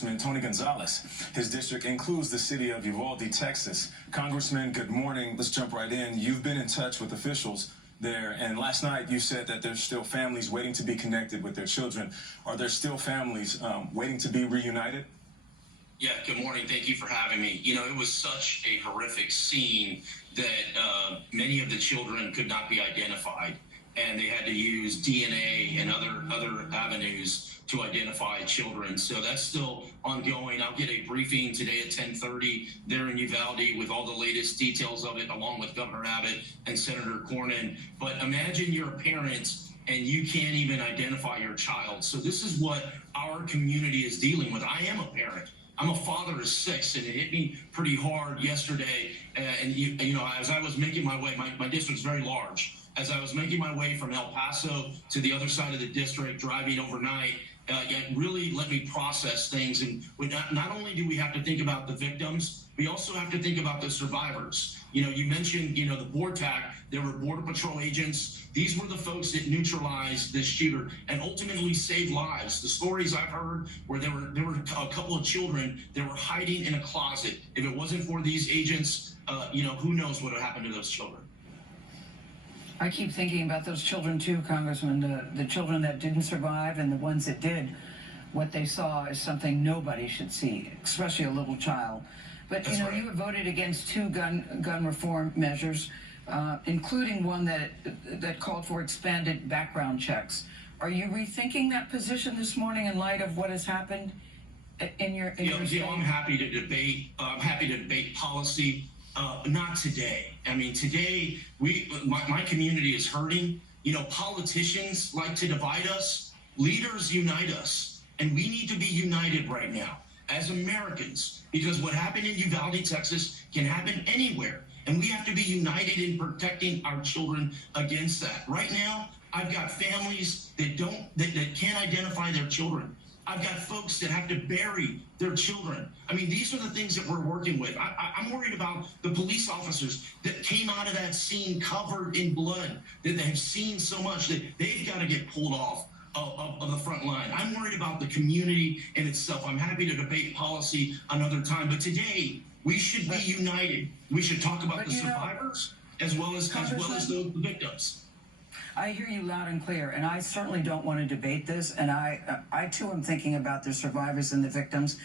Tony Gonzales. His district includes the city of Uvalde, Texas. Congressman, good morning. Let's jump right in. You've been in touch with officials there, and last night you said that there's still families waiting to be connected with their children. Are there still families waiting to be reunited? Yeah, good morning. Thank you for having me. You know, it was such a horrific scene that many of the children could not be identified, and they had to use DNA and other avenues to identify children. So that's still ongoing. I'll get a briefing today at 10:30 there in Uvalde with all the latest details of it, along with Governor Abbott and Senator Cornyn. But imagine you're a parent and you can't even identify your child. So this is what our community is dealing with. I am a parent. I'm a father of 6, and it hit me pretty hard yesterday. And you know, as I was making my way, my district's very large. As I was making my way from El Paso to the other side of the district, driving overnight, it really let me process things. And not only do we have to think about the victims, we also have to think about the survivors. You know, you mentioned, you know, the BORTAC, there were Border Patrol agents. These were the folks that neutralized this shooter and ultimately saved lives. The stories I've heard where there were a couple of children that were hiding in a closet. If it wasn't for these agents, you know, who knows what would happen to those children. I keep thinking about those children too, Congressman, the children that didn't survive and the ones that did. What they saw is something nobody should see, especially a little child. But you know, you have voted against 2 gun reform measures, including one that called for expanded background checks. Are you rethinking that position this morning in light of what has happened in your state? I'm happy to debate. I'm happy to debate policy. Not today. I mean, today my community is hurting. You know, politicians like to divide us. Leaders unite us, and we need to be united right now as Americans, because what happened in Uvalde, Texas, can happen anywhere, and we have to be united in protecting our children against that. Right now, I've got families that can't identify their children. I've got folks that have to bury their children. I mean, these are the things that we're working with. I'm worried about the police officers that came out of that scene covered in blood, that they have seen so much that they've got to get pulled off of the front line. I'm worried about the community in itself. I'm happy to debate policy another time, but today we should be united. We should talk about the survivors as well as the victims. I hear you loud and clear, and I certainly don't want to debate this, and I too am thinking about the survivors and the victims,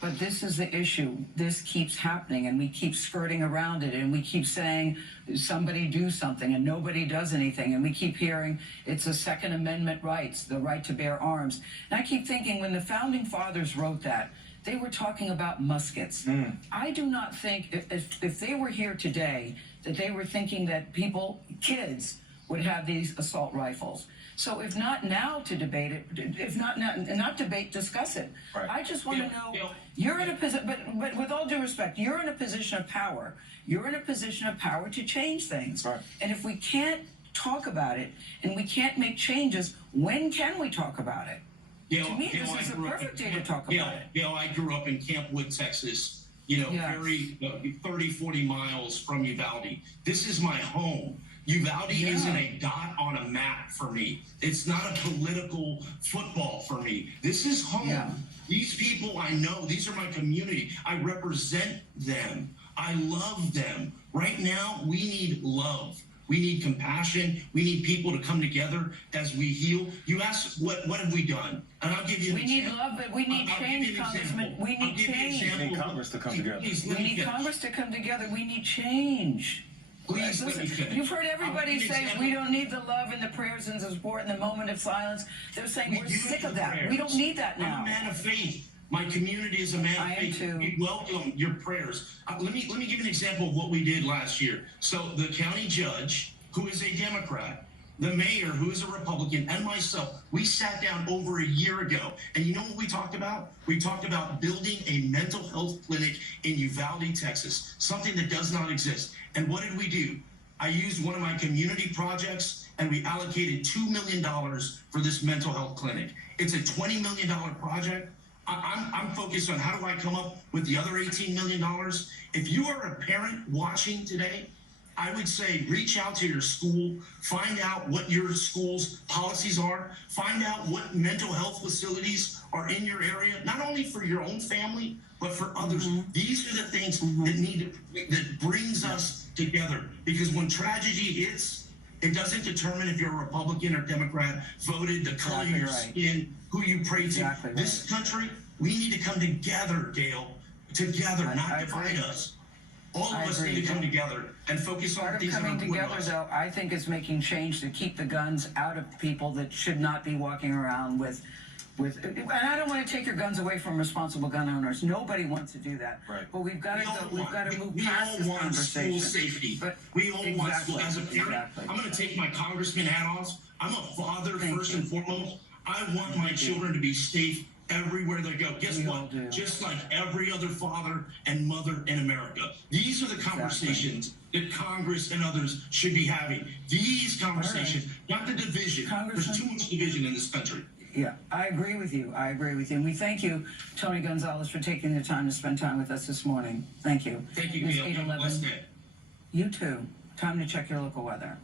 but this is the issue. This keeps happening, and we keep skirting around it, and we keep saying somebody do something, and nobody does anything, and we keep hearing it's a Second Amendment rights, the right to bear arms. And I keep thinking when the Founding Fathers wrote that, they were talking about muskets. I do not think, if they were here today, that they were thinking that kids, would have these assault rifles. So if not now to debate it, if not now, not debate, discuss it. Right. I just want to know, you're in a position, but with all due respect, you're in a position of power. You're in a position of power to change things. Right. And if we can't talk about it and we can't make changes, when can we talk about it? To me, this is a perfect day to talk about it. You know, I grew up in Camp Wood, Texas, you know, very 30, 40 miles from Uvalde. This is my home. Uvalde isn't a dot on a map for me. It's not a political football for me. This is home. These people I know, these are my community. I represent them. I love them. Right now, we need love. We need compassion. We need people to come together as we heal. You ask, what have we done? And I'll give you an example. We need love, but we need change, Congressman. We need change. We need Congress to come together. We need Congress to come together. We need change. Please, listen, you've heard everybody say we don't need the love and the prayers and the support in the moment of silence. They're saying we're sick of that. We don't need that now. I'm a man of faith. My community is a man of faith. We welcome your prayers. Let me give you an example of what we did last year. So the county judge, who is a Democrat, the mayor, who is a Republican, and myself, we sat down over a year ago. And you know what we talked about? We talked about building a mental health clinic in Uvalde, Texas, something that does not exist. And what did we do? I used one of my community projects, and we allocated $2 million for this mental health clinic. It's a $20 million project. I'm focused on how do I come up with the other $18 million. If you are a parent watching today, I would say reach out to your school, find out what your school's policies are, find out what mental health facilities are in your area, not only for your own family, but for others. These are the things that brings us together. Because when tragedy hits, it doesn't determine if you're a Republican or Democrat, voted, the color of your skin, who you pray to. This country, we need to come together, Gail, together, not divide us. All of us need to come together and focus on things that are coming together, though, I think, is making change to keep the guns out of people that should not be walking around with. And I don't want to take your guns away from responsible gun owners. Nobody wants to do that. Right. But we've got to move past this we all want conversation. school safety. But we all want school. As a parent, I'm going to take my congressman hat off. I'm a father first and foremost. I want my children to be safe everywhere they go. Guess what? Just like every other father and mother in America. These are the conversations that Congress and others should be having. These conversations, not the division. There's too much division in this country. Yeah, I agree with you. I agree with you. And we thank you, Tony Gonzales, for taking the time to spend time with us this morning. Thank you. Thank you, Ms. Gail. 811. Blessed day. You too. Time to check your local weather.